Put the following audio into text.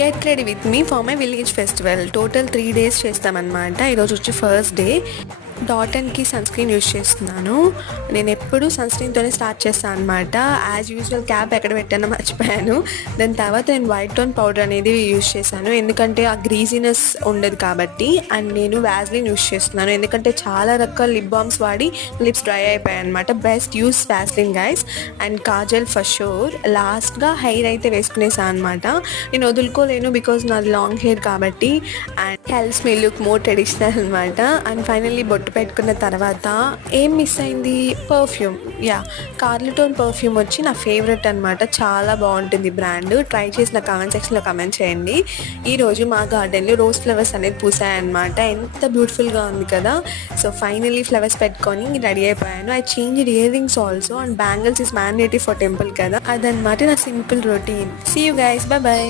Get ready with me for my village festival. Total 3 days చేస్తామన్నమాట. ఈరోజు వచ్చి first day. డాటన్కి సన్ స్క్రీన్ యూజ్ చేస్తున్నాను. నేను ఎప్పుడు సన్ స్క్రీన్తోనే స్టార్ట్ చేస్తాను అనమాట. యాజ్ యూజువల్ క్యాప్ ఎక్కడ పెట్టానో మర్చిపోయాను. దాని తర్వాత నేను వైట్ టోన్ పౌడర్ అనేది యూజ్ చేశాను, ఎందుకంటే ఆ గ్రీజీనెస్ ఉండదు కాబట్టి. అండ్ నేను వ్యాజ్లిన్ యూజ్ చేస్తున్నాను, ఎందుకంటే చాలా రకాల లిప్ బామ్స్ వాడి లిప్స్ డ్రై అయిపోయాయి అనమాట. Best use Vaseline guys. And Kajal for sure. లాస్ట్గా హెయిర్ అయితే వేసుకునేసాను అనమాట. నేను వదులుకోలేను బికాజ్ నాది లాంగ్ హెయిర్ కాబట్టి. And helps me look more traditional అనమాట. అండ్ ఫైనల్లీ బొట్టు పెట్టుకున్న తర్వాత ఏం మిస్ అయింది? పర్ఫ్యూమ్. కార్లిటోన్ పర్ఫ్యూమ్ వచ్చి నా ఫేవరెట్ అనమాట. చాలా బాగుంటుంది బ్రాండ్. ట్రై చేసి నా కామెంట్ సెక్షన్లో కామెంట్ చేయండి. ఈరోజు మా గార్డెన్లో రోజ్ ఫ్లవర్స్ అనేది పూసాయన్నమాట. ఎంత బ్యూటిఫుల్గా ఉంది కదా. సో ఫైనల్లీ ఫ్లవర్స్ పెట్టుకొని రెడీ అయిపోయాను. I change earrings also. And bangles is mandatory for temple కదా. అదనమాట నా simple routine. See you guys, bye bye.